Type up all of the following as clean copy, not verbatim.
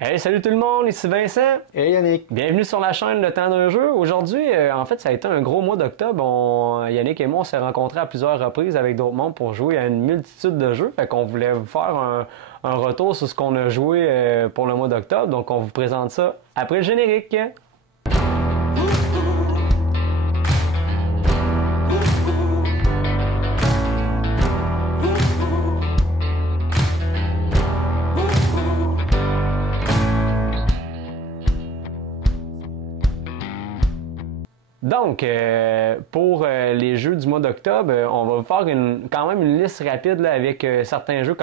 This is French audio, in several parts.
Hey, salut tout le monde, ici Vincent. Et Yannick. Bienvenue sur la chaîne Le Temps d'un jeu. Aujourd'hui, en fait, ça a été un gros mois d'octobre. Yannick et moi, on s'est rencontrés à plusieurs reprises avec d'autres mondes pour jouer à une multitude de jeux. Fait qu'on voulait vous faire un retour sur ce qu'on a joué pour le mois d'octobre. Donc, on vous présente ça après le générique. Donc, pour les jeux du mois d'octobre, on va vous faire quand même une liste rapide là, avec certains jeux,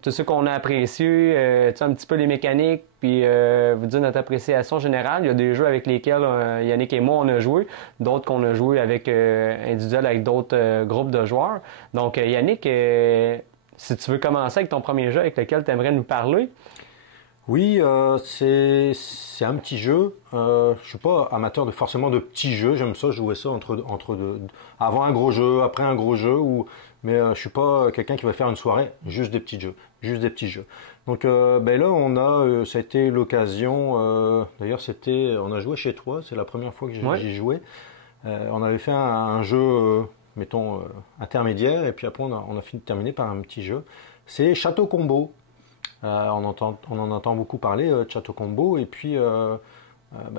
tous ceux qu'on a appréciés, un petit peu les mécaniques, puis vous dire notre appréciation générale. Il y a des jeux avec lesquels Yannick et moi on a joué, d'autres qu'on a joué avec individuels avec d'autres groupes de joueurs. Donc, Yannick, si tu veux commencer avec ton premier jeu avec lequel tu aimerais nous parler. Oui, c'est un petit jeu. Je suis pas amateur forcément de petits jeux. J'aime ça jouer ça entre deux, avant un gros jeu, après un gros jeu. Mais je suis pas quelqu'un qui va faire une soirée juste des petits jeux. Donc là, ça a été l'occasion. D'ailleurs, on a joué chez toi. C'est la première fois que j'y joué. On avait fait un jeu, mettons intermédiaire, et puis après on a terminé par un petit jeu. C'est Château Combo. On en entend beaucoup parler de Château Combo, et puis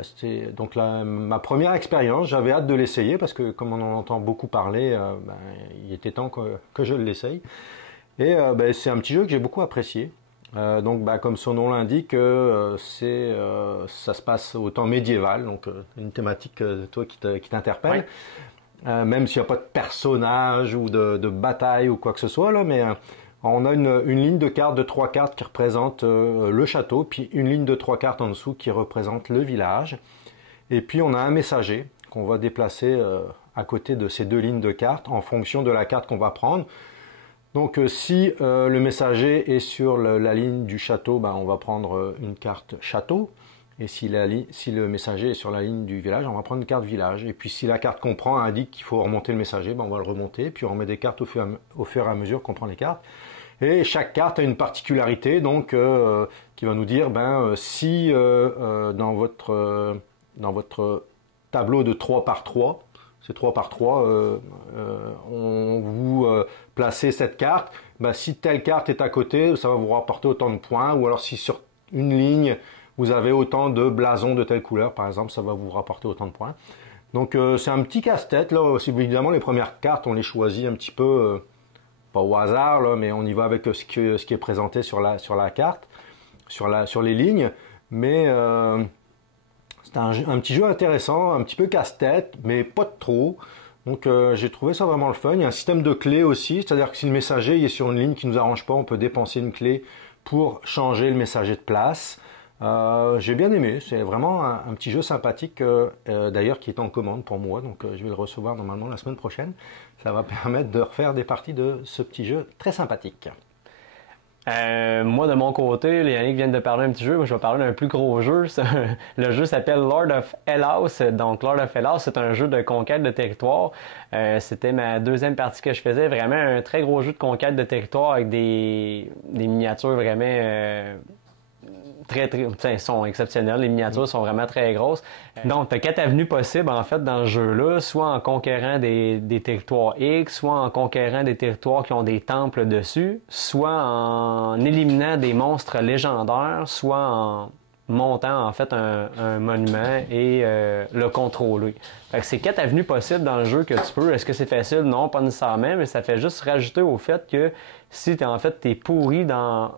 c'était donc ma première expérience. J'avais hâte de l'essayer parce que comme on en entend beaucoup parler, il était temps que je l'essaye. Et c'est un petit jeu que j'ai beaucoup apprécié. Comme son nom l'indique, ça se passe au temps médiéval, donc une thématique toi qui t'interpelle. Ouais. Même s'il n'y a pas de personnage ou de bataille ou quoi que ce soit là, mais on a une ligne de cartes de 3 cartes qui représente le château, puis une ligne de 3 cartes en dessous qui représente le village. Et puis on a un messager qu'on va déplacer à côté de ces deux lignes de cartes en fonction de la carte qu'on va prendre. Donc si le messager est sur la ligne du château, on va prendre une carte château. Et si le messager est sur la ligne du village, on va prendre une carte village. Et puis si la carte qu'on prend indique qu'il faut remonter le messager, on va le remonter. Puis on met des cartes au fur et à mesure qu'on prend les cartes. Et chaque carte a une particularité, donc qui va nous dire si dans votre tableau de 3 par 3, c'est 3 par 3, on vous placez cette carte, si telle carte est à côté, ça va vous rapporter autant de points. Ou alors si sur une ligne, vous avez autant de blasons de telle couleur, par exemple, ça va vous rapporter autant de points. Donc c'est un petit casse-tête. Là aussi, évidemment, les premières cartes, on les choisit un petit peu, pas au hasard, là, mais on y va avec ce qui est présenté sur la carte, sur les lignes. Mais c'est un petit jeu intéressant, un petit peu casse-tête, mais pas de trop. Donc j'ai trouvé ça vraiment le fun. Il y a un système de clés aussi, c'est-à-dire que si le messager est sur une ligne qui nous arrange pas, on peut dépenser une clé pour changer le messager de place. J'ai bien aimé, c'est vraiment un petit jeu sympathique d'ailleurs qui est en commande pour moi, donc je vais le recevoir normalement la semaine prochaine. Ça va permettre de refaire des parties de ce petit jeu très sympathique. Moi de mon côté, Yannick vient de parler d'un petit jeu, moi je vais parler d'un plus gros jeu. Le jeu s'appelle Lord of Hellas. Donc Lord of Hellas, c'est un jeu de conquête de territoire. C'était ma deuxième partie que je faisais, vraiment un très gros jeu de conquête de territoire avec des miniatures vraiment ils sont exceptionnels, les miniatures sont vraiment très grosses. Donc, tu as 4 avenues possibles en fait dans ce jeu-là, soit en conquérant des territoires X, soit en conquérant des territoires qui ont des temples dessus, soit en éliminant des monstres légendaires, soit en montant en fait un monument et le contrôler. Fait que c'est 4 avenues possibles dans le jeu que tu peux. Est-ce que c'est facile? Non, pas nécessairement, mais ça fait juste rajouter au fait que si t'es pourri dans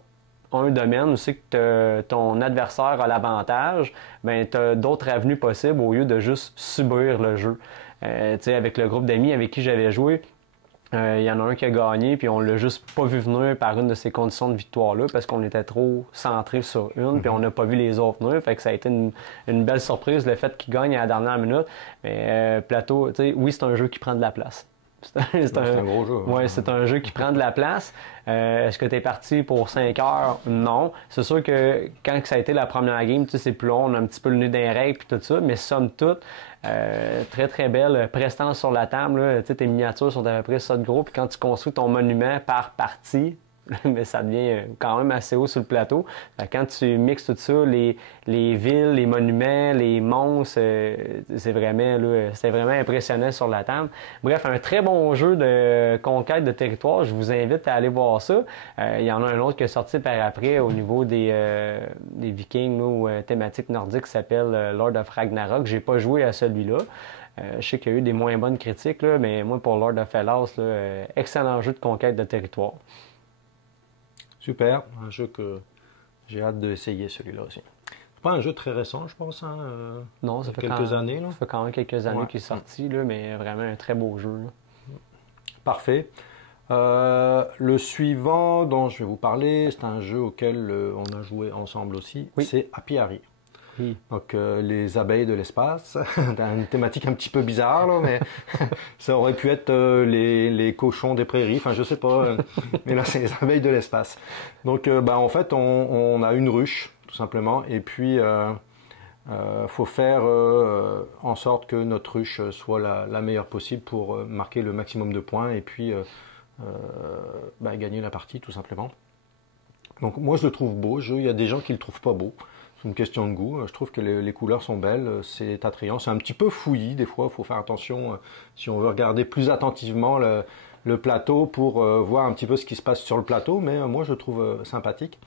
un domaine où c'est que ton adversaire a l'avantage, tu as d'autres avenues possibles au lieu de juste subir le jeu. Avec le groupe d'amis avec qui j'avais joué, il y en a un qui a gagné, puis on l'a juste pas vu venir par une de ces conditions de victoire-là, parce qu'on était trop centré sur une, puis on n'a pas vu les autres venir. Fait que ça a été une belle surprise, le fait qu'il gagne à la dernière minute. Mais Plateau, oui, c'est un jeu qui prend de la place. C'est un gros jeu. Oui, c'est un jeu qui prend de la place. Est-ce que tu es parti pour 5 heures? Non. C'est sûr que quand ça a été la première game, c'est plus long, on a un petit peu le nez d'un règle et tout ça, mais somme toute, très très belle prestance sur la table. Là, tes miniatures sont à peu près ça de gros, puis quand tu construis ton monument par partie, mais ça devient quand même assez haut sur le plateau. Quand tu mixes tout ça, les villes, les monuments, les monstres, c'est vraiment impressionnant sur la table. Bref, un très bon jeu de conquête de territoire. Je vous invite à aller voir ça. Il y en a un autre qui est sorti par après au niveau des Vikings là, ou thématiques nordiques qui s'appelle Lord of Ragnarok. J'ai pas joué à celui-là. Je sais qu'il y a eu des moins bonnes critiques, là, mais moi, pour Lord of Hellas, excellent jeu de conquête de territoire. Super, un jeu que j'ai hâte d'essayer celui-là aussi. C'est pas un jeu très récent, je pense, hein, Non, ça fait quelques années. Ça fait quand même quelques années Ouais. qu'il est sorti, là, mais vraiment un très beau jeu. Là. Parfait. Le suivant dont je vais vous parler, c'est un jeu auquel on a joué ensemble aussi, Oui. c'est Apiary. Oui. Donc les abeilles de l'espace, une thématique un petit peu bizarre, là, mais ça aurait pu être les cochons des prairies, enfin je sais pas, mais là c'est les abeilles de l'espace. Donc en fait on a une ruche tout simplement, et puis faut faire en sorte que notre ruche soit la meilleure possible pour marquer le maximum de points et puis gagner la partie tout simplement. Donc moi je le trouve beau, il y a des gens qui le trouvent pas beau. C'est une question de goût. Je trouve que les couleurs sont belles, c'est attrayant. C'est un petit peu fouillis des fois, il faut faire attention si on veut regarder plus attentivement le plateau pour voir un petit peu ce qui se passe sur le plateau, mais moi je le trouve sympathique.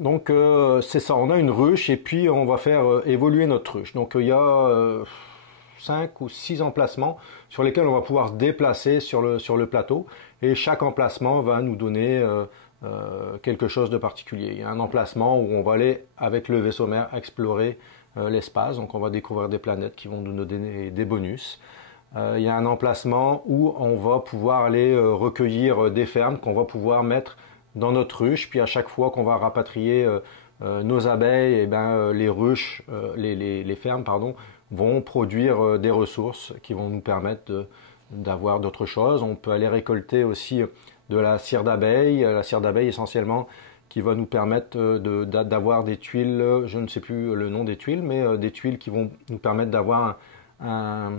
Donc c'est ça, on a une ruche et puis on va faire évoluer notre ruche. Donc il y a 5 ou 6 emplacements sur lesquels on va pouvoir se déplacer sur le plateau et chaque emplacement va nous donner quelque chose de particulier. Il y a un emplacement où on va aller avec le vaisseau mère explorer l'espace, donc on va découvrir des planètes qui vont nous donner des bonus. Il y a un emplacement où on va pouvoir aller recueillir des fermes qu'on va pouvoir mettre dans notre ruche, puis à chaque fois qu'on va rapatrier nos abeilles, et les ruches, les fermes, pardon, vont produire des ressources qui vont nous permettre d'avoir d'autres choses. On peut aller récolter aussi de la cire d'abeille essentiellement qui va nous permettre d'avoir des tuiles, je ne sais plus le nom des tuiles, mais des tuiles qui vont nous permettre d'avoir un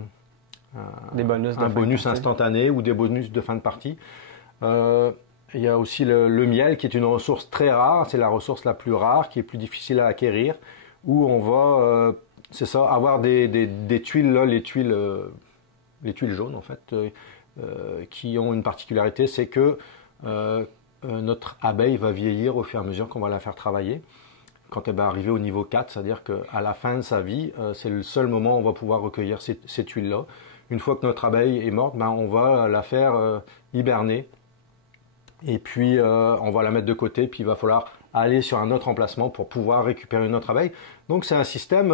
bonus instantané ou des bonus de fin de partie. Il y a aussi le miel qui est une ressource très rare, c'est la ressource la plus rare qui est plus difficile à acquérir, où on va, c'est ça, avoir des tuiles là, les tuiles jaunes en fait, qui ont une particularité, c'est que notre abeille va vieillir au fur et à mesure qu'on va la faire travailler. Quand elle va arriver au niveau 4, c'est-à-dire qu'à la fin de sa vie, c'est le seul moment où on va pouvoir recueillir ces tuiles-là. Une fois que notre abeille est morte, on va la faire hiberner. Et puis on va la mettre de côté, puis il va falloir aller sur un autre emplacement pour pouvoir récupérer une autre abeille. Donc c'est un système,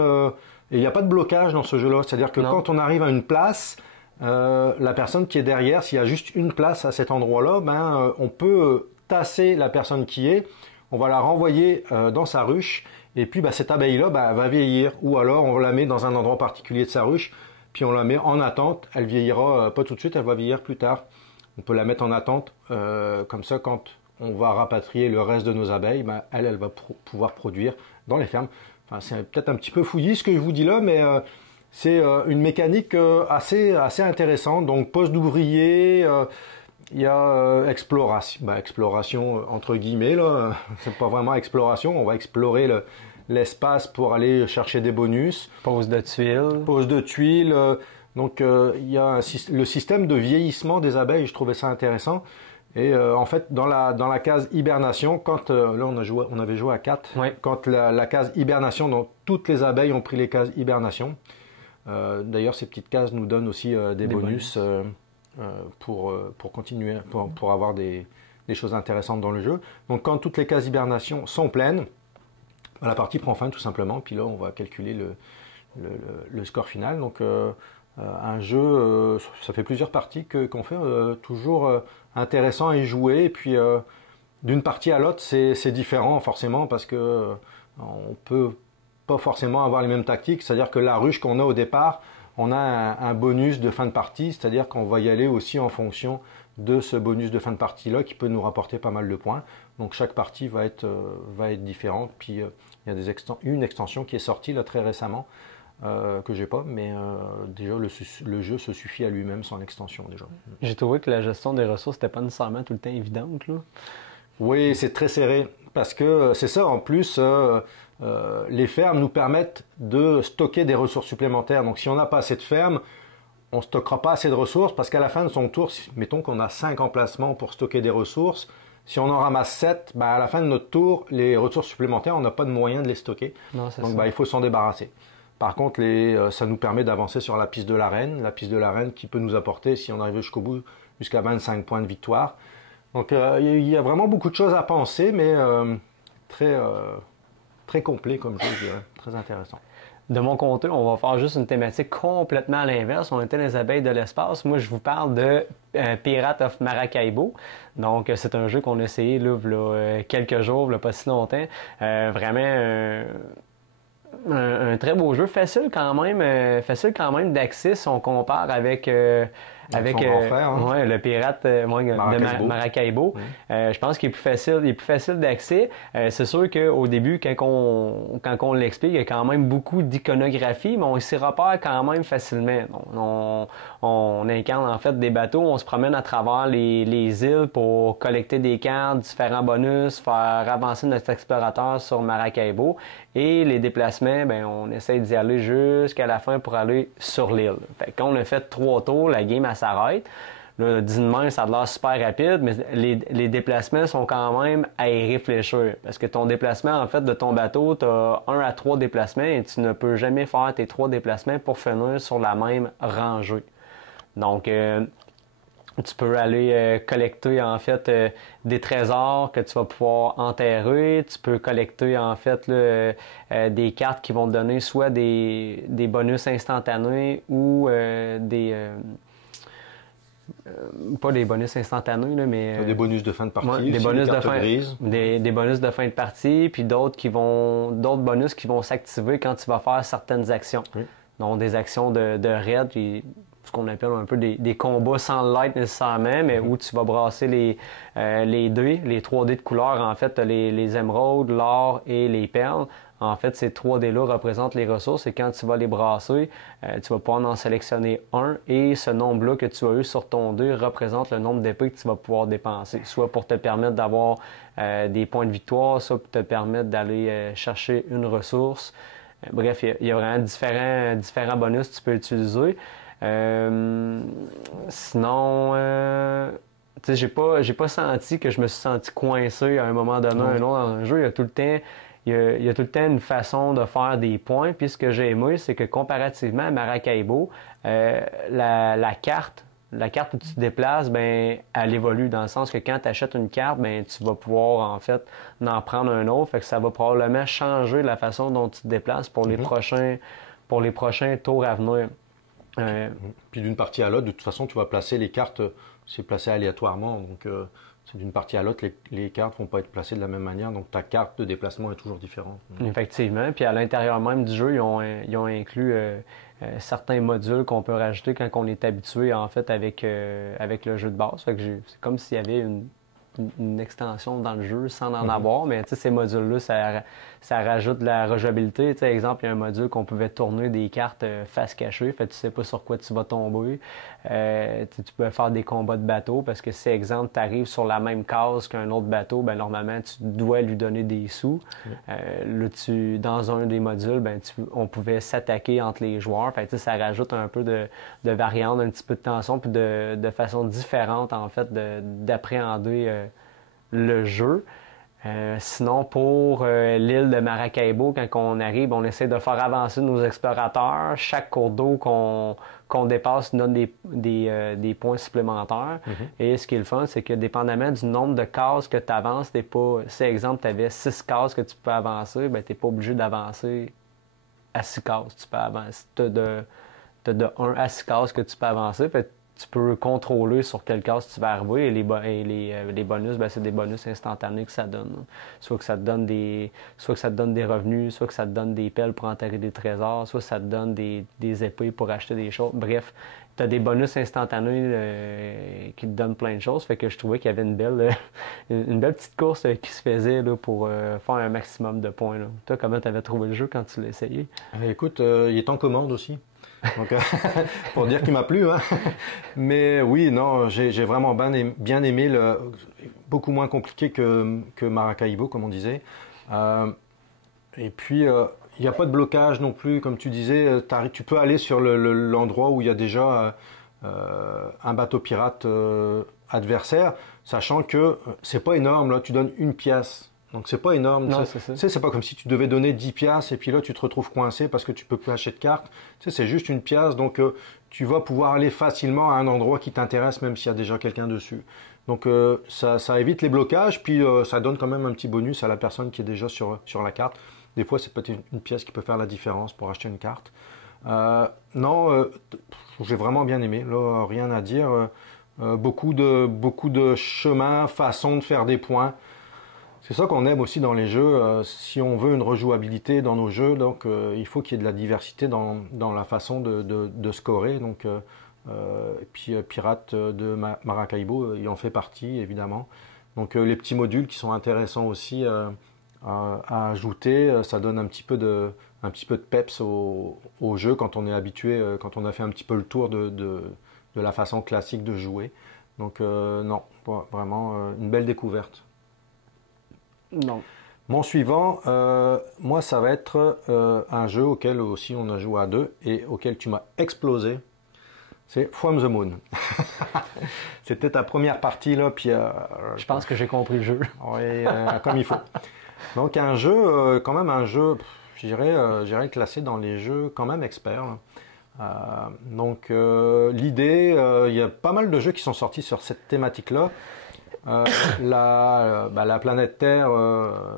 et il n'y a pas de blocage dans ce jeu-là. C'est-à-dire que quand on arrive à une place, la personne qui est derrière, s'il y a juste une place à cet endroit-là, on peut tasser la personne qui est, on va la renvoyer dans sa ruche, et puis cette abeille-là va vieillir. Ou alors on la met dans un endroit particulier de sa ruche, puis on la met en attente, elle vieillira pas tout de suite, elle va vieillir plus tard. On peut la mettre en attente, comme ça quand on va rapatrier le reste de nos abeilles, elle va pouvoir produire dans les fermes. Enfin, c'est peut-être un petit peu fouillis ce que je vous dis là, mais c'est une mécanique assez intéressante. Donc poste d'ouvrier, il y a exploration entre guillemets là, c'est pas vraiment exploration, on va explorer l'espace pour aller chercher des bonus. Pose de tuiles. Donc il y a le système de vieillissement des abeilles, je trouvais ça intéressant. Et en fait, dans la case hibernation, quand là on avait joué à 4, oui. Quand la case hibernation, donc toutes les abeilles ont pris les cases hibernation. D'ailleurs, ces petites cases nous donnent aussi des bonus pour continuer, pour avoir des choses intéressantes dans le jeu. Donc quand toutes les cases hibernation sont pleines, la partie prend fin tout simplement. Puis là, on va calculer le score final. Donc un jeu, ça fait plusieurs parties qu'on fait, toujours intéressant à y jouer. Et puis d'une partie à l'autre, c'est différent forcément parce que on peut pas forcément avoir les mêmes tactiques. C'est-à-dire que la ruche qu'on a au départ, on a un bonus de fin de partie, c'est-à-dire qu'on va y aller aussi en fonction de ce bonus de fin de partie-là qui peut nous rapporter pas mal de points. Donc chaque partie va être différente. Puis il y a une extension qui est sortie là très récemment que j'ai pas, mais déjà le jeu se suffit à lui-même sans extension déjà. J'ai trouvé que la gestion des ressources n'était pas nécessairement tout le temps évidente, là. Oui, c'est très serré parce que c'est ça. En plus, les fermes nous permettent de stocker des ressources supplémentaires. Donc, si on n'a pas assez de fermes, on ne stockera pas assez de ressources parce qu'à la fin de son tour, mettons qu'on a 5 emplacements pour stocker des ressources. Si on en ramasse 7, à la fin de notre tour, les ressources supplémentaires, on n'a pas de moyen de les stocker. Non, c'est Donc, ça. il faut s'en débarrasser. Par contre, ça nous permet d'avancer sur la piste de l'arène. La piste de l'arène qui peut nous apporter, si on arrive jusqu'au bout, jusqu'à 25 points de victoire. Donc, il y a vraiment beaucoup de choses à penser, mais très, très complet comme jeu, je dirais. Très intéressant. De mon côté, on va faire juste une thématique complètement à l'inverse. On était les abeilles de l'espace. Moi, je vous parle de Pirate of Maracaibo. Donc, c'est un jeu qu'on a essayé là, quelques jours, là, pas si longtemps. Vraiment un très beau jeu, facile quand même d'accès si on compare avec Son grand frère, hein? ouais, le pirate Maracaibo. de Maracaibo. Oui. Je pense qu'il est plus facile d'accès. C'est sûr qu'au début, quand on l'explique, il y a quand même beaucoup d'iconographie, mais on s'y repère quand même facilement. On incarne en fait des bateaux, on se promène à travers les îles pour collecter des cartes, différents bonus, faire avancer notre explorateur sur Maracaibo. Et les déplacements, on essaie d'y aller jusqu'à la fin pour aller sur l'île. Fait que quand on a fait 3 tours, la game elle s'arrête. Là, dit de même, ça a l'air super rapide, mais les déplacements sont quand même à y réfléchir. Parce que ton déplacement, en fait, de ton bateau, tu as 1 à 3 déplacements et tu ne peux jamais faire tes 3 déplacements pour finir sur la même rangée. Donc, tu peux aller collecter en fait des trésors que tu vas pouvoir enterrer. Tu peux collecter en fait des cartes qui vont te donner soit des bonus instantanés ou pas des bonus instantanés, là, mais Des bonus de fin de partie, ouais, aussi, des bonus des de cartes fin, grises. des bonus de fin de partie, puis d'autres bonus qui vont s'activer quand tu vas faire certaines actions. Oui. Donc des actions de raid, puis ce qu'on appelle un peu des combats sans light nécessairement, mais où tu vas brasser les dés, les 3 dés de couleur, en fait, les émeraudes, l'or et les perles. En fait, ces 3 dés-là représentent les ressources et quand tu vas les brasser, tu vas pouvoir en sélectionner un et ce nombre-là que tu as eu sur ton dé représente le nombre d'épées que tu vas pouvoir dépenser, soit pour te permettre d'avoir des points de victoire, soit pour te permettre d'aller chercher une ressource. Bref, il y a vraiment différents bonus que tu peux utiliser. Sinon, tu sais, j'ai pas senti que je me suis senti coincé à un moment donné, un autre dans un jeu. Il y a tout le temps une façon de faire des points. Puis ce que j'ai aimé, c'est que comparativement à Maracaibo, la carte où tu te déplaces, elle évolue dans le sens que quand tu achètes une carte, tu vas pouvoir en fait en prendre un autre. Fait que ça va probablement changer la façon dont tu te déplaces pour les prochains tours à venir. Puis d'une partie à l'autre, de toute façon, tu vas placer les cartes, c'est placé aléatoirement. Donc, c'est d'une partie à l'autre, les cartes ne vont pas être placées de la même manière. Donc, ta carte de déplacement est toujours différente. Effectivement. Puis à l'intérieur même du jeu, ils ont inclus certains modules qu'on peut rajouter quand on est habitué en fait avec le jeu de base. Fait que c'est comme s'il y avait une extension dans le jeu sans en avoir, mais ces modules-là, ça rajoute de la rejouabilité. T'sais, exemple, il y a un module qu'on pouvait tourner des cartes face cachée, fait que tu sais pas sur quoi tu vas tomber. Tu peux faire des combats de bateau parce que si, exemple, tu arrives sur la même case qu'un autre bateau, normalement, tu dois lui donner des sous. Là, dans un des modules, on pouvait s'attaquer entre les joueurs. Fait que, ça rajoute un peu de variante, un petit peu de tension, puis de façon différente, en fait, d'appréhender le jeu. Sinon, pour l'île de Maracaibo, quand on arrive, on essaie de faire avancer nos explorateurs. Chaque cours d'eau qu'on dépasse donne des points supplémentaires. Et ce qui est le fun, c'est que dépendamment du nombre de cases que tu avances, si, exemple, tu avais 6 cases que tu peux avancer, tu n'es pas obligé d'avancer à 6 cases. Tu peux avancer. Tu as de 1 à 6 cases que tu peux avancer. Tu peux contrôler sur quelle case tu vas arriver et les bonus, c'est des bonus instantanés que ça donne. Soit que ça te donne des revenus, soit que ça te donne des pelles pour enterrer des trésors, soit que ça te donne des épées pour acheter des choses. Bref, t'as des bonus instantanés qui te donnent plein de choses. Fait que je trouvais qu'il y avait une belle petite course qui se faisait là, pour faire un maximum de points. Là. Toi, comment t'avais trouvé le jeu quand tu l'as essayé? Écoute, il est en commande aussi. Donc, pour dire qu'il m'a plu. Hein. Mais oui, non, j'ai vraiment bien aimé, beaucoup moins compliqué que Maracaibo, comme on disait. Et puis, il n'y a pas de blocage non plus, comme tu disais. Tu peux aller sur l'endroit où il y a déjà un bateau pirate adversaire, sachant que c'est pas énorme. Là, tu donnes une pièce. Donc c'est pas énorme. Non, c'est ça. C'est pas comme si tu devais donner 10 pièces et puis là tu te retrouves coincé parce que tu peux plus acheter de carte. C'est juste une pièce, donc tu vas pouvoir aller facilement à un endroit qui t'intéresse même s'il y a déjà quelqu'un dessus. Donc ça évite les blocages, puis ça donne quand même un petit bonus à la personne qui est déjà sur la carte. Des fois c'est peut-être une pièce qui peut faire la différence pour acheter une carte. Non, j'ai vraiment bien aimé. Là, rien à dire. Beaucoup de chemins, façons de faire des points. C'est ça qu'on aime aussi dans les jeux. Si on veut une rejouabilité dans nos jeux, donc il faut qu'il y ait de la diversité dans la façon de scorer. Donc, et puis Pirates de Maracaibo, il en fait partie évidemment. Donc les petits modules qui sont intéressants aussi à ajouter, ça donne un petit peu de peps au jeu quand on est habitué, quand on a fait un petit peu le tour de la façon classique de jouer. Donc non, vraiment une belle découverte. Non. Mon suivant, moi, ça va être un jeu auquel aussi on a joué à deux et auquel tu m'as explosé. C'est From the Moon. C'était ta première partie là, puis je pense que j'ai compris le jeu. Oui, comme il faut. Donc un jeu, quand même un jeu, je dirais classé dans les jeux quand même experts. Donc l'idée, il y a pas mal de jeux qui sont sortis sur cette thématique-là. La planète Terre,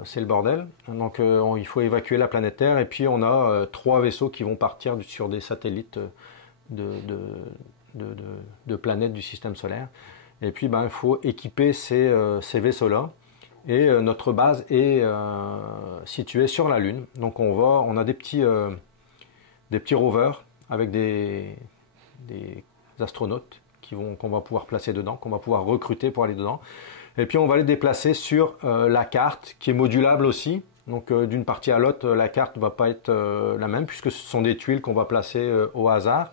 c'est le bordel. Donc, il faut évacuer la planète Terre. Et puis, on a 3 vaisseaux qui vont partir sur des satellites de planètes du système solaire. Et puis, il faut équiper ces vaisseaux-là. Et notre base est située sur la Lune. Donc, on a des petits rovers avec des astronautes qu'on va pouvoir placer dedans, qu'on va pouvoir recruter pour aller dedans. Et puis on va les déplacer sur la carte qui est modulable aussi. Donc d'une partie à l'autre, la carte ne va pas être la même puisque ce sont des tuiles qu'on va placer au hasard.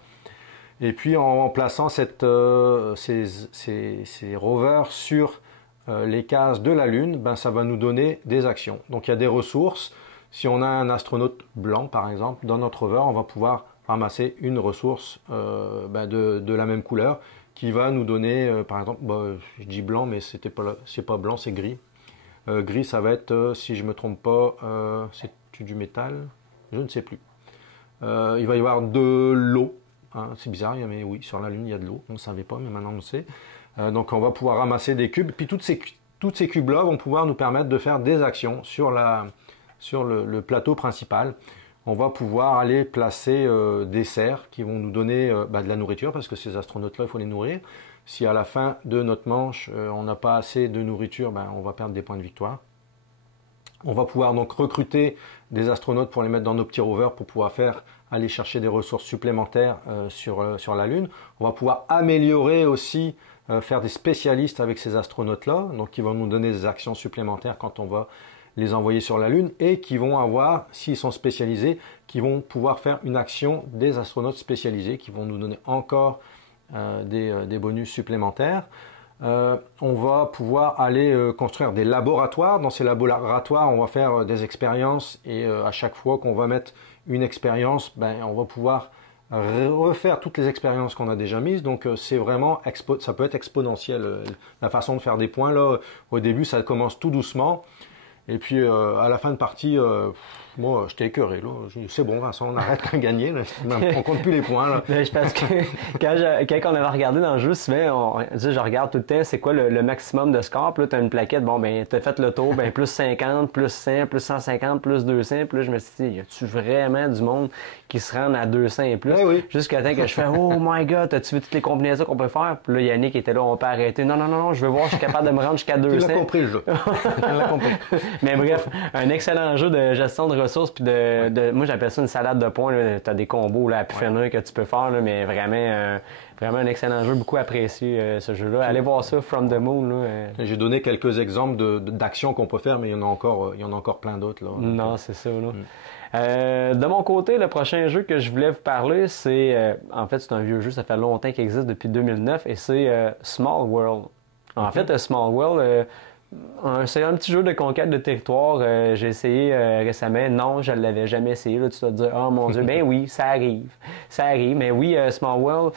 Et puis en plaçant ces rovers sur les cases de la Lune, ça va nous donner des actions. Donc il y a des ressources. Si on a un astronaute blanc par exemple, dans notre rover, on va pouvoir ramasser une ressource de la même couleur qui va nous donner, par exemple, je dis blanc, mais c'est pas blanc, c'est gris. Gris, ça va être, si je me trompe pas, c'est du métal, je ne sais plus. Il va y avoir de l'eau, hein, c'est bizarre, mais oui, sur la Lune, il y a de l'eau, on ne savait pas, mais maintenant on le sait. Donc on va pouvoir ramasser des cubes, puis toutes ces cubes-là vont pouvoir nous permettre de faire des actions sur le plateau principal. On va pouvoir aller placer des cerfs qui vont nous donner de la nourriture parce que ces astronautes-là, il faut les nourrir. Si à la fin de notre manche, on n'a pas assez de nourriture, on va perdre des points de victoire. On va pouvoir donc recruter des astronautes pour les mettre dans nos petits rovers pour pouvoir aller chercher des ressources supplémentaires sur la Lune. On va pouvoir améliorer aussi, faire des spécialistes avec ces astronautes-là, donc qui vont nous donner des actions supplémentaires quand on va les envoyer sur la Lune et qui vont avoir, s'ils sont spécialisés, qui vont pouvoir faire une action des astronautes spécialisés qui vont nous donner encore des bonus supplémentaires. On va pouvoir aller construire des laboratoires. Dans ces laboratoires, on va faire des expériences et à chaque fois qu'on va mettre une expérience, on va pouvoir refaire toutes les expériences qu'on a déjà mises. Donc c'est vraiment, ça peut être exponentiel. La façon de faire des points, là, au début, ça commence tout doucement. Et puis à la fin de partie, moi j'étais écœuré. C'est bon, Vincent, on arrête de gagner. Là. On compte plus les points. Là. Mais je pense que quand on avait regardé dans le jeu, souvent, je regarde tout le temps c'est quoi le maximum de score. Puis là, tu as une plaquette, tu as fait le tour, plus 50, plus 100, plus 150, plus 200. Puis là, je me suis dit, y a-tu vraiment du monde qui se rend à 200 et plus? Oui. Jusqu'à temps que je fais, oh my god, as-tu vu toutes les combinaisons qu'on peut faire? Puis là, Yannick était là, on peut arrêter. Non, je veux voir, je suis capable de me rendre jusqu'à 200. Tu l'as compris le jeu. Tu l'as compris. Mais bref, un excellent jeu de gestion de ressources. Puis moi, j'appelle ça une salade de points. Tu as des combos là, à pu finir que tu peux faire, là, mais vraiment un excellent jeu. Beaucoup apprécié ce jeu-là. Allez voir ça, From the Moon. Là, J'ai donné quelques exemples d'actions qu'on peut faire, mais il y en a encore plein d'autres. Non, c'est ça. Là. De mon côté, le prochain jeu que je voulais vous parler, c'est... en fait, c'est un vieux jeu, ça fait longtemps qu'il existe, depuis 2009, et c'est Small World. En fait, Small World, c'est un petit jeu de conquête de territoire. J'ai essayé récemment. Non, je ne l'avais jamais essayé. Là, tu dois te dire, oh mon Dieu, ben oui, ça arrive. Ça arrive. Mais oui, Small World,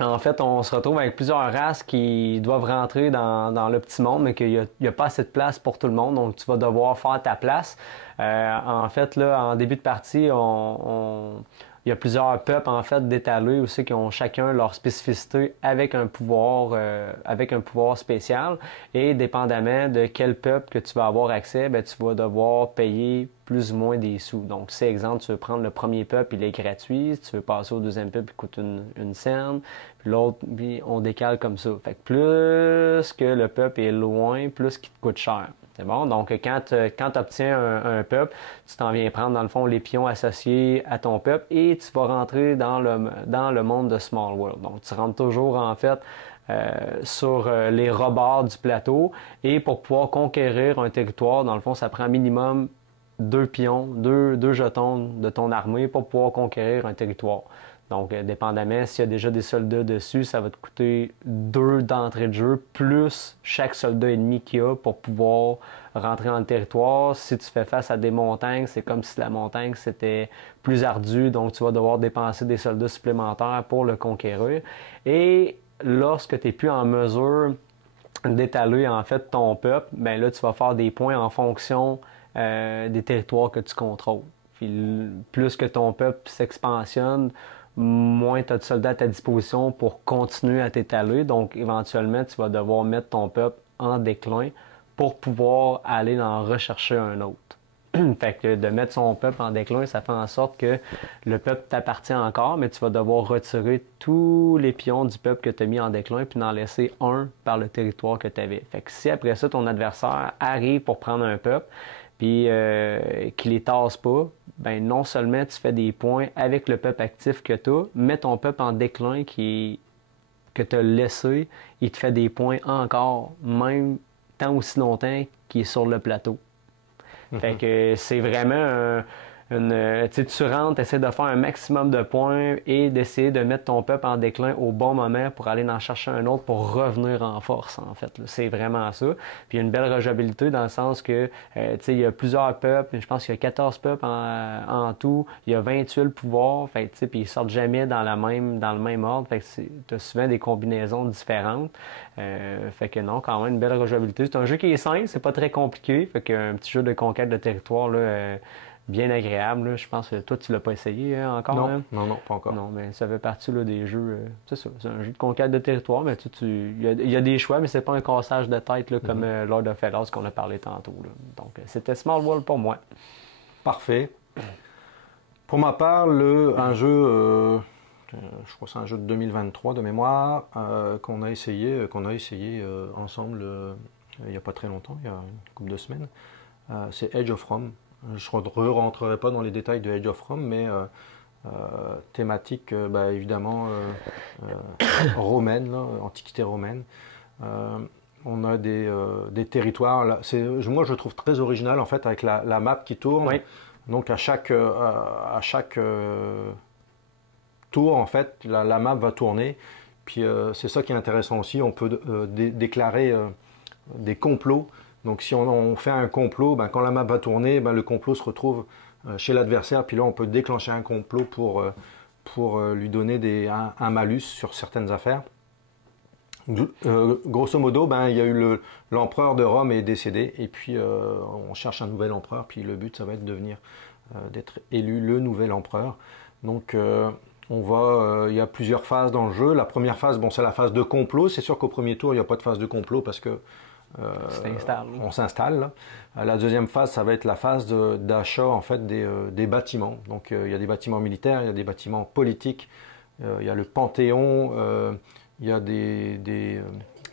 en fait, on se retrouve avec plusieurs races qui doivent rentrer dans le petit monde, mais qu'il n'y a pas assez de place pour tout le monde. Donc, tu vas devoir faire ta place. En fait, là, en début de partie, il y a plusieurs peuples en fait d'étalés aussi qui ont chacun leur spécificité avec un pouvoir spécial, et dépendamment de quel peuple que tu vas avoir accès, ben, tu vas devoir payer plus ou moins des sous. Donc, si exemple, tu veux prendre le premier peuple, il est gratuit. Si tu veux passer au deuxième peuple, il coûte une scène. Puis l'autre, puis on décale comme ça. Fait que plus que le peuple est loin, plus qu'il te coûte cher. C'est bon? Donc, quand tu obtiens un peuple, tu t'en viens prendre, dans le fond, les pions associés à ton peuple, et tu vas rentrer dans le monde de Small World. Donc, tu rentres toujours, en fait, sur les rebords du plateau, et pour pouvoir conquérir un territoire, dans le fond, ça prend minimum 2 pions, 2 jetons de ton armée pour pouvoir conquérir un territoire. Donc, dépendamment, s'il y a déjà des soldats dessus, ça va te coûter 2 d'entrée de jeu, plus chaque soldat ennemi qu'il y a pour pouvoir rentrer dans le territoire. Si tu fais face à des montagnes, c'est comme si la montagne, c'était plus ardu, donc tu vas devoir dépenser des soldats supplémentaires pour le conquérir. Et lorsque tu n'es plus en mesure d'étaler, en fait, ton peuple, bien là, tu vas faire des points en fonction des territoires que tu contrôles. Puis, plus que ton peuple s'expansionne, moins tu as de soldats à ta disposition pour continuer à t'étaler. Donc, éventuellement, tu vas devoir mettre ton peuple en déclin pour pouvoir aller en rechercher un autre. Fait que de mettre son peuple en déclin, ça fait en sorte que le peuple t'appartient encore, mais tu vas devoir retirer tous les pions du peuple que tu as mis en déclin, puis en laisser un par le territoire que tu avais. Fait que si après ça, ton adversaire arrive pour prendre un peuple, puis qu'il les tasse pas, ben non seulement tu fais des points avec le peuple actif que tu as, mais ton peuple en déclin que tu as laissé, il te fait des points encore, même tant aussi longtemps qu'il est sur le plateau. Fait que c'est vraiment tu rentres, essaies de faire un maximum de points et d'essayer de mettre ton peuple en déclin au bon moment pour aller en chercher un autre pour revenir en force, en fait. C'est vraiment ça. Puis il y a une belle rejouabilité dans le sens que, il y a plusieurs peuples, je pense qu'il y a 14 peuples en tout, il y a 20 tuiles pouvoir, fait que, puis ils sortent jamais dans le même ordre, fait que tu as souvent des combinaisons différentes. Fait que non, quand même une belle rejouabilité. C'est un jeu qui est simple, c'est pas très compliqué, fait qu'un petit jeu de conquête de territoire, là, bien agréable. Là. Je pense que toi, tu l'as pas essayé encore. Non, hein? non, pas encore. Non, mais ça fait partie là, des jeux. C'est ça, c'est un jeu de conquête de territoire, mais il y a des choix, mais c'est pas un cassage de tête là, comme Lord of Hellas qu'on a parlé tantôt. Là. Donc, c'était Small World pour moi. Parfait. Pour ma part, un jeu, je crois que c'est un jeu de 2023 de mémoire, qu'on a essayé ensemble il n'y a pas très longtemps, il y a une couple de semaines. C'est Age of Rome. Je ne rentrerai pas dans les détails de Age of Rome, mais thématique évidemment romaine, là, antiquité romaine. On a des territoires. Là, moi, je trouve très original en fait avec la map qui tourne. Oui. Donc à chaque tour, en fait, la map va tourner. Puis c'est ça qui est intéressant aussi. On peut déclarer des complots. Donc si on fait un complot, quand la map va tourner, le complot se retrouve chez l'adversaire. Puis là, on peut déclencher un complot pour lui donner un malus sur certaines affaires. Grosso modo, il y a eu l'empereur de Rome est décédé. Et puis on cherche un nouvel empereur. Puis le but, ça va être d'être élu le nouvel empereur. Donc il y a plusieurs phases dans le jeu. La première phase, c'est la phase de complot. C'est sûr qu'au premier tour, il n'y a pas de phase de complot parce que on s'installe. Là. La deuxième phase, ça va être la phase d'achat en fait des bâtiments. Donc il y a des bâtiments militaires, il y a des bâtiments politiques, il y a le Panthéon, il y a des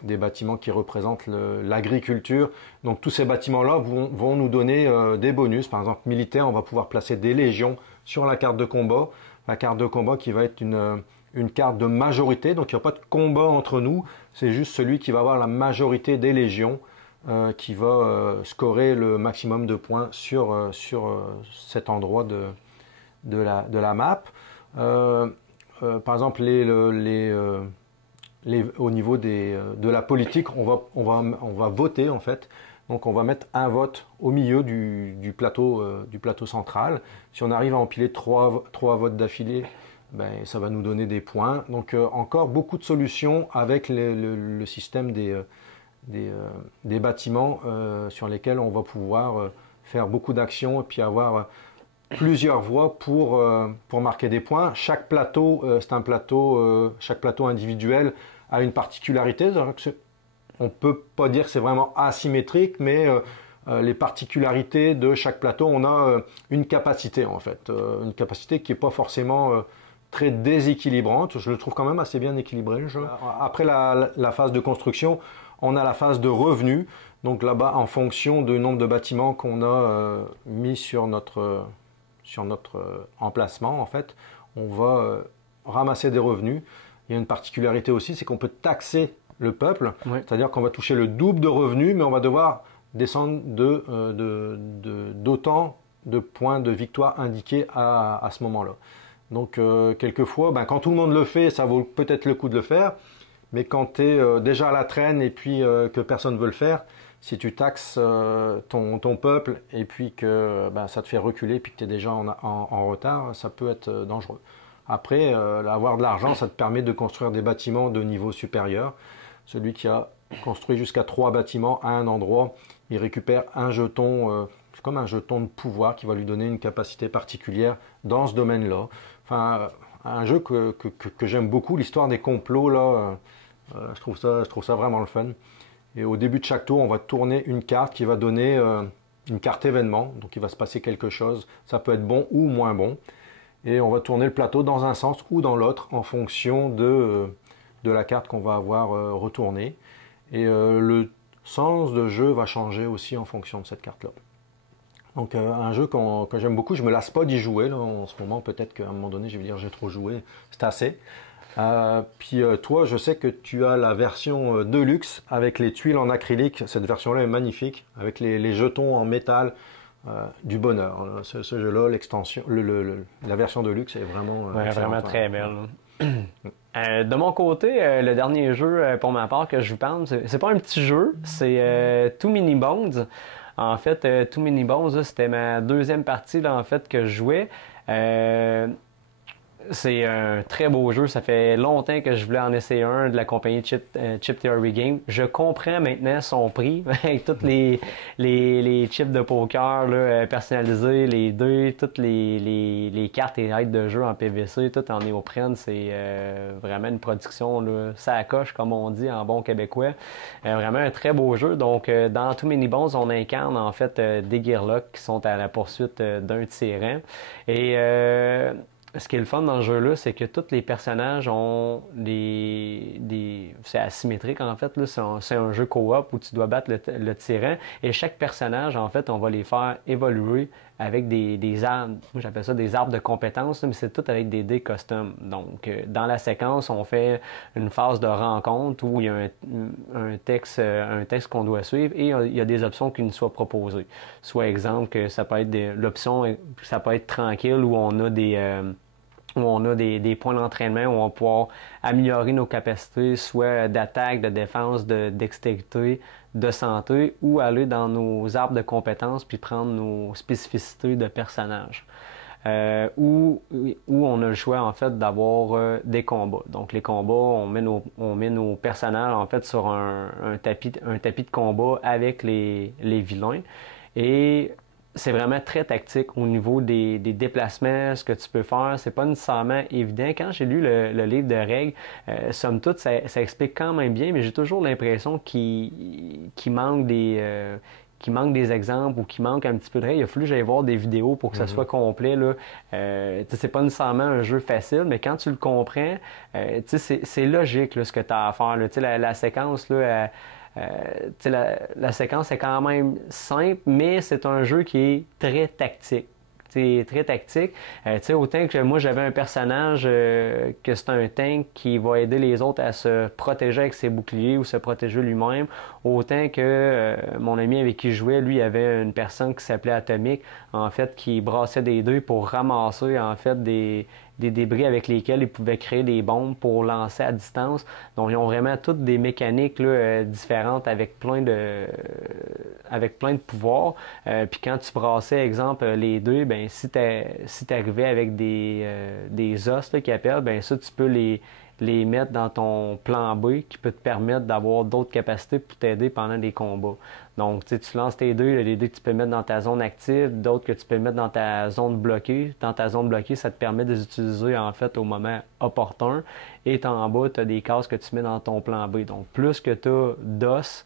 des bâtiments qui représentent l'agriculture. Donc tous ces bâtiments-là vont nous donner des bonus. Par exemple, militaire, on va pouvoir placer des légions sur la carte de combat. La carte de combat qui va être une carte de majorité. Donc il n'y a pas de combat entre nous. C'est juste celui qui va avoir la majorité des légions qui va scorer le maximum de points sur cet endroit de la map. Par exemple, au niveau de la politique, on va voter en fait. Donc on va mettre un vote au milieu du plateau central. Si on arrive à empiler trois votes d'affilée, ben, ça va nous donner des points. Donc encore beaucoup de solutions avec le système des bâtiments sur lesquels on va pouvoir faire beaucoup d'actions et puis avoir plusieurs voies pour marquer des points. Chaque plateau, chaque plateau individuel a une particularité. On ne peut pas dire que c'est vraiment asymétrique, mais les particularités de chaque plateau, on a une capacité en fait. Une capacité qui n'est pas forcément très déséquilibrante. Je le trouve quand même assez bien équilibré, le jeu. Après la phase de construction, on a la phase de revenu. Donc là-bas, en fonction du nombre de bâtiments qu'on a mis sur notre emplacement, en fait, on va ramasser des revenus. Il y a une particularité aussi, c'est qu'on peut taxer le peuple, c'est-à-dire qu'on va toucher le double de revenus, mais on va devoir descendre d'autant de points de victoire indiqués à ce moment-là. Donc quelquefois, quand tout le monde le fait, ça vaut peut-être le coup de le faire, mais quand tu es déjà à la traîne et puis que personne ne veut le faire, si tu taxes ton peuple et puis que ça te fait reculer et puis que tu es déjà en retard, ça peut être dangereux. Après, avoir de l'argent, ça te permet de construire des bâtiments de niveau supérieur. Celui qui a construit jusqu'à 3 bâtiments à un endroit, il récupère un jeton, c'est comme un jeton de pouvoir qui va lui donner une capacité particulière dans ce domaine-là. Enfin, un jeu que j'aime beaucoup, l'histoire des complots, là, je trouve ça vraiment le fun. Et au début de chaque tour, on va tourner une carte qui va donner une carte événement. Donc il va se passer quelque chose. Ça peut être bon ou moins bon. Et on va tourner le plateau dans un sens ou dans l'autre en fonction de la carte qu'on va avoir retournée. Et le sens de jeu va changer aussi en fonction de cette carte-là. Donc un jeu que j'aime beaucoup, je ne me lasse pas d'y jouer là, en ce moment. Peut-être qu'à un moment donné, je vais dire j'ai trop joué, c'est assez. Puis toi, je sais que tu as la version Deluxe avec les tuiles en acrylique. Cette version-là est magnifique, avec les jetons en métal. Du bonheur. Ce jeu-là, l'extension, la version Deluxe est vraiment, vraiment très belle. De mon côté, le dernier jeu pour ma part que je vous parle, c'est pas un petit jeu, c'est Too Many Bones. En fait, Too Many Bones, c'était ma deuxième partie là, en fait, que je jouais. C'est un très beau jeu. Ça fait longtemps que je voulais en essayer un de la compagnie Chip Theory Game. Je comprends maintenant son prix avec tous les chips de poker là, personnalisés, les dés, toutes les cartes et aides de jeu en PVC, tout en néoprène. C'est vraiment une production là, ça accroche, comme on dit en bon québécois. Vraiment un très beau jeu. Donc, dans Too Many Bones, on incarne en fait des Gearlocks qui sont à la poursuite d'un tyran. Et ce qui est le fun dans ce jeu-là, c'est que tous les personnages ont c'est asymétrique en fait. Là. C'est un jeu co-op où tu dois battre le tyran. Et chaque personnage, en fait, on va les faire évoluer avec des arbres. Moi, j'appelle ça des arbres de compétences, mais c'est tout avec des dés custom. Donc, dans la séquence, on fait une phase de rencontre où il y a un texte qu'on doit suivre et il y a des options qui nous soient proposées. Soit exemple que ça peut être l'option, ça peut être tranquille où on a des points d'entraînement où on va pouvoir améliorer nos capacités, soit d'attaque, de défense, de dextérité, de santé, ou aller dans nos arbres de compétences puis prendre nos spécificités de personnages. Où on a le choix en fait d'avoir des combats. Donc les combats, on met nos personnages en fait sur un tapis de combat avec les vilains. Et c'est vraiment très tactique au niveau des déplacements, ce que tu peux faire. C'est pas nécessairement évident. Quand j'ai lu le livre de règles, somme toute, ça explique quand même bien, mais j'ai toujours l'impression qu'il manque manque des exemples ou qui manque un petit peu de règles. Il a fallu que j'aille voir des vidéos pour que ça soit complet. Là. C'est pas nécessairement un jeu facile, mais quand tu le comprends, c'est logique là, ce que tu as à faire. Là. La séquence, là, la séquence est quand même simple, mais c'est un jeu qui est très tactique. C'est très tactique. Autant que moi, j'avais un personnage que c'est un tank qui va aider les autres à se protéger avec ses boucliers ou se protéger lui-même, autant que mon ami avec qui je jouais, lui, il avait une personne qui s'appelait Atomic, en fait, qui brassait des dés pour ramasser, en fait, des débris avec lesquels ils pouvaient créer des bombes pour lancer à distance. Donc, ils ont vraiment toutes des mécaniques là, différentes avec plein de pouvoirs. Puis quand tu brassais, exemple, les dés, ben si t'arrivais avec des os là, qu'ils appellent, ben ça, tu peux les mettre dans ton plan B qui peut te permettre d'avoir d'autres capacités pour t'aider pendant des combats. Donc, tu lances tes dés, les dés que tu peux mettre dans ta zone active, d'autres que tu peux mettre dans ta zone bloquée. Dans ta zone bloquée, ça te permet de les utiliser en fait au moment opportun. Et en bas, tu as des cases que tu mets dans ton plan B. Donc, plus que tu as d'os,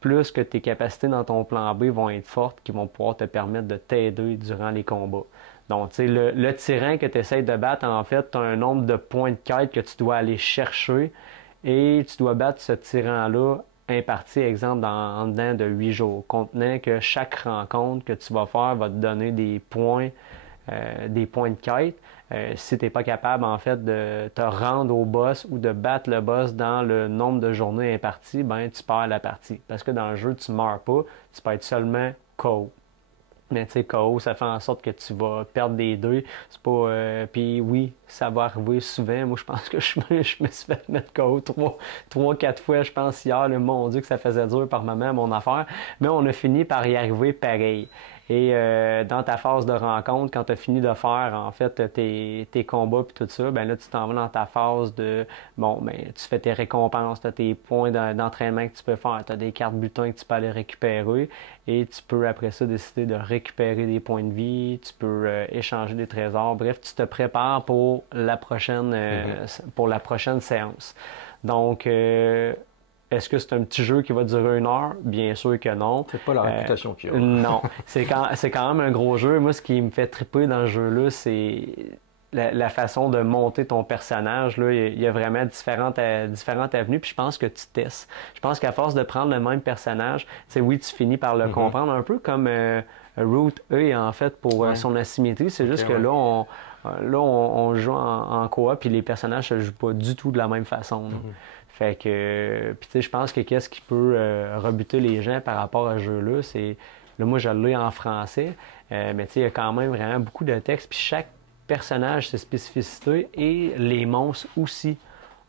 plus que tes capacités dans ton plan B vont être fortes, qui vont pouvoir te permettre de t'aider durant les combats. Donc, tu sais, le tyran que tu essaies de battre, en fait, tu as un nombre de points de quête que tu dois aller chercher et tu dois battre ce tyran-là imparti, exemple, en dedans de 8 jours, contenant que chaque rencontre que tu vas faire va te donner des points de quête. Si tu n'es pas capable, en fait, de te rendre au boss ou de battre le boss dans le nombre de journées imparties, ben, tu perds la partie. Parce que dans le jeu, tu ne meurs pas, tu peux être seulement KO. Mais tu sais, KO, ça fait en sorte que tu vas perdre des dés. C'est pas. Puis oui, ça va arriver souvent. Moi, je pense que je me suis fait mettre KO 3-4 fois, je pense, hier. Mon Dieu, que ça faisait dur par moment, mon affaire. Mais on a fini par y arriver pareil. Et dans ta phase de rencontre, quand tu as fini de faire en fait tes combats puis tout ça, ben là tu t'en vas dans ta phase de tu fais tes récompenses, tu as tes points d'entraînement que tu peux faire, tu as des cartes butins que tu peux aller récupérer et tu peux après ça décider de récupérer des points de vie, tu peux échanger des trésors, bref, tu te prépares pour la prochaine séance. Donc est-ce que c'est un petit jeu qui va durer 1 heure? Bien sûr que non. C'est pas la réputation qui a. Non. C'est quand même un gros jeu. Moi, ce qui me fait triper dans ce jeu-là, c'est la façon de monter ton personnage. Là. Il y a vraiment différentes avenues, puis je pense que tu testes. Je pense qu'à force de prendre le même personnage, oui, tu finis par le comprendre un peu comme Root E, en fait, pour son asymétrie. C'est juste que là, on joue en coop, puis les personnages ne se jouent pas du tout de la même façon. Fait que, puis tu sais, je pense que qu'est-ce qui peut rebuter les gens par rapport à ce jeu-là, c'est, là, moi, je l'ai en français, mais tu sais, il y a quand même vraiment beaucoup de texte, puis chaque personnage, ses spécificités, et les monstres aussi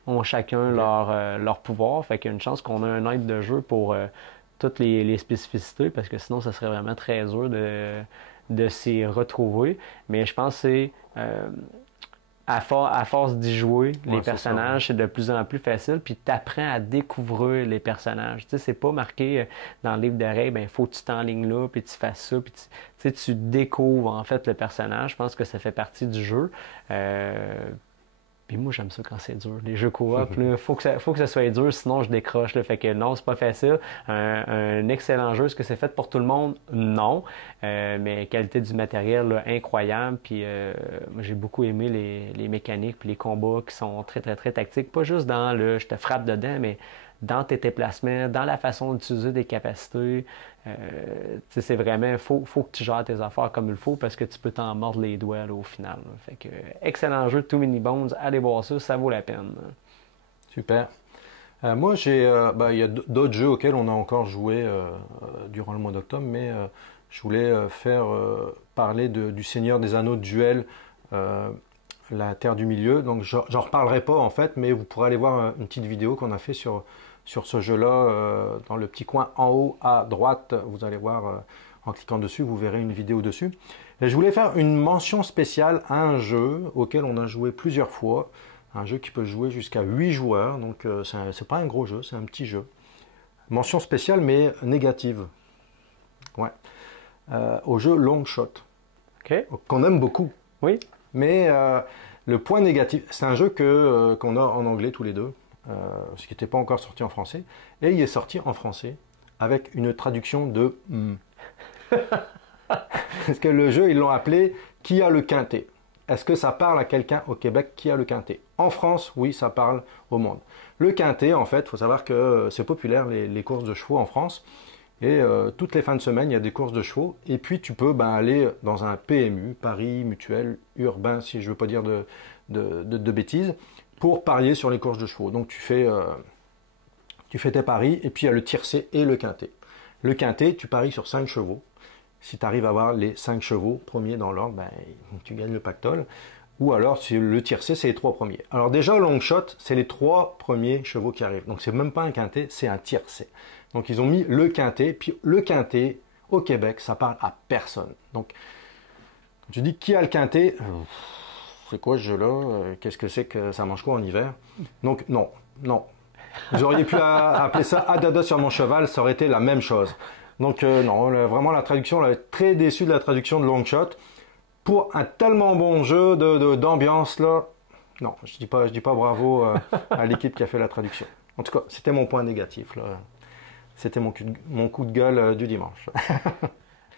ont chacun leur pouvoir, fait qu'il y a une chance qu'on ait un aide de jeu pour toutes les spécificités, parce que sinon, ça serait vraiment très dur de s'y retrouver, mais je pense que c'est... à force d'y jouer, les personnages, c'est de plus en plus facile, puis tu apprends à découvrir les personnages. Tu sais, c'est pas marqué dans le livre de règles, ben, il faut que tu t'enlignes là, puis tu fasses ça, puis tu découvres en fait le personnage. Je pense que ça fait partie du jeu. Puis moi, j'aime ça quand c'est dur. Les jeux coop, il faut que ça soit dur, sinon je décroche. Là. Fait que non, c'est pas facile. Un excellent jeu. Est-ce que c'est fait pour tout le monde? Non. Mais qualité du matériel, là, incroyable. Puis moi, j'ai beaucoup aimé les mécaniques puis les combats qui sont très, très, très tactiques. Pas juste dans le « je te frappe dedans », mais dans tes déplacements, dans la façon d'utiliser tes capacités. C'est vraiment, faut que tu gères tes affaires comme il faut parce que tu peux t'en mordre les doigts là, au final. Là. Fait que, excellent jeu, Too Many Bones, allez voir ça, ça vaut la peine. Super. Moi, il y a d'autres jeux auxquels on a encore joué durant le mois d'octobre, mais je voulais parler du Seigneur des Anneaux de Duel, la Terre du Milieu. Donc, j'en reparlerai pas en fait, mais vous pourrez aller voir une petite vidéo qu'on a fait sur ce jeu-là, dans le petit coin en haut à droite, vous allez voir, en cliquant dessus, vous verrez une vidéo dessus. Et je voulais faire une mention spéciale à un jeu auquel on a joué plusieurs fois, un jeu qui peut jouer jusqu'à 8 joueurs, donc c'est pas un gros jeu, c'est un petit jeu. Mention spéciale mais négative. Ouais. Au jeu Long Shot, qu'on aime beaucoup. Oui. Mais le point négatif, c'est un jeu qu'on a en anglais tous les deux. Ce qui n'était pas encore sorti en français, et il est sorti en français avec une traduction de Parce que le jeu, ils l'ont appelé Qui a le quintet? Est-ce que ça parle à quelqu'un au Québec qui a le quintet? En France, oui, ça parle au monde. Le quintet, en fait, il faut savoir que c'est populaire les courses de chevaux en France. Et toutes les fins de semaine, il y a des courses de chevaux. Et puis, tu peux aller dans un PMU, Paris Mutuel Urbain, si je ne veux pas dire de bêtises, pour parier sur les courses de chevaux. Donc, tu fais tes paris, et puis il y a le tiercé et le quintet. Le quintet, tu paries sur 5 chevaux. Si tu arrives à avoir les 5 chevaux premiers dans l'ordre, ben, tu gagnes le pactole. Ou alors, le tiercé, c'est les 3 premiers. Alors déjà, au long shot, c'est les 3 premiers chevaux qui arrivent. Donc, c'est même pas un quintet, c'est un tiercé. Donc, ils ont mis le quintet. Puis, le quintet, au Québec, ça parle à personne. Donc, tu dis, qui a le quintet? C'est quoi ce jeu-là? Qu'est-ce que c'est que ça mange quoi en hiver? Donc, non. Vous auriez pu appeler ça Adada sur mon cheval, ça aurait été la même chose. Donc non, vraiment la traduction, là, très déçu de la traduction de Longshot. Pour un tellement bon jeu d'ambiance, là, non, je dis pas bravo à l'équipe qui a fait la traduction. En tout cas, c'était mon point négatif, là. C'était mon coup de gueule du dimanche.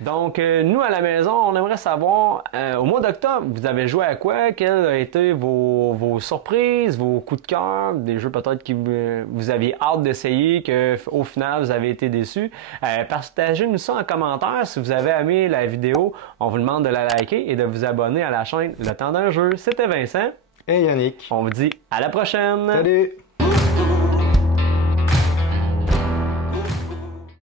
Donc, nous, à la maison, on aimerait savoir, au mois d'octobre, vous avez joué à quoi? Quelles ont été vos surprises, vos coups de cœur, des jeux peut-être que vous aviez hâte d'essayer, qu'au final, vous avez été déçus? Partagez-nous ça en commentaire. Si vous avez aimé la vidéo, on vous demande de la liker et de vous abonner à la chaîne Le Temps d'un jeu. C'était Vincent. Et Yannick. On vous dit à la prochaine! Salut!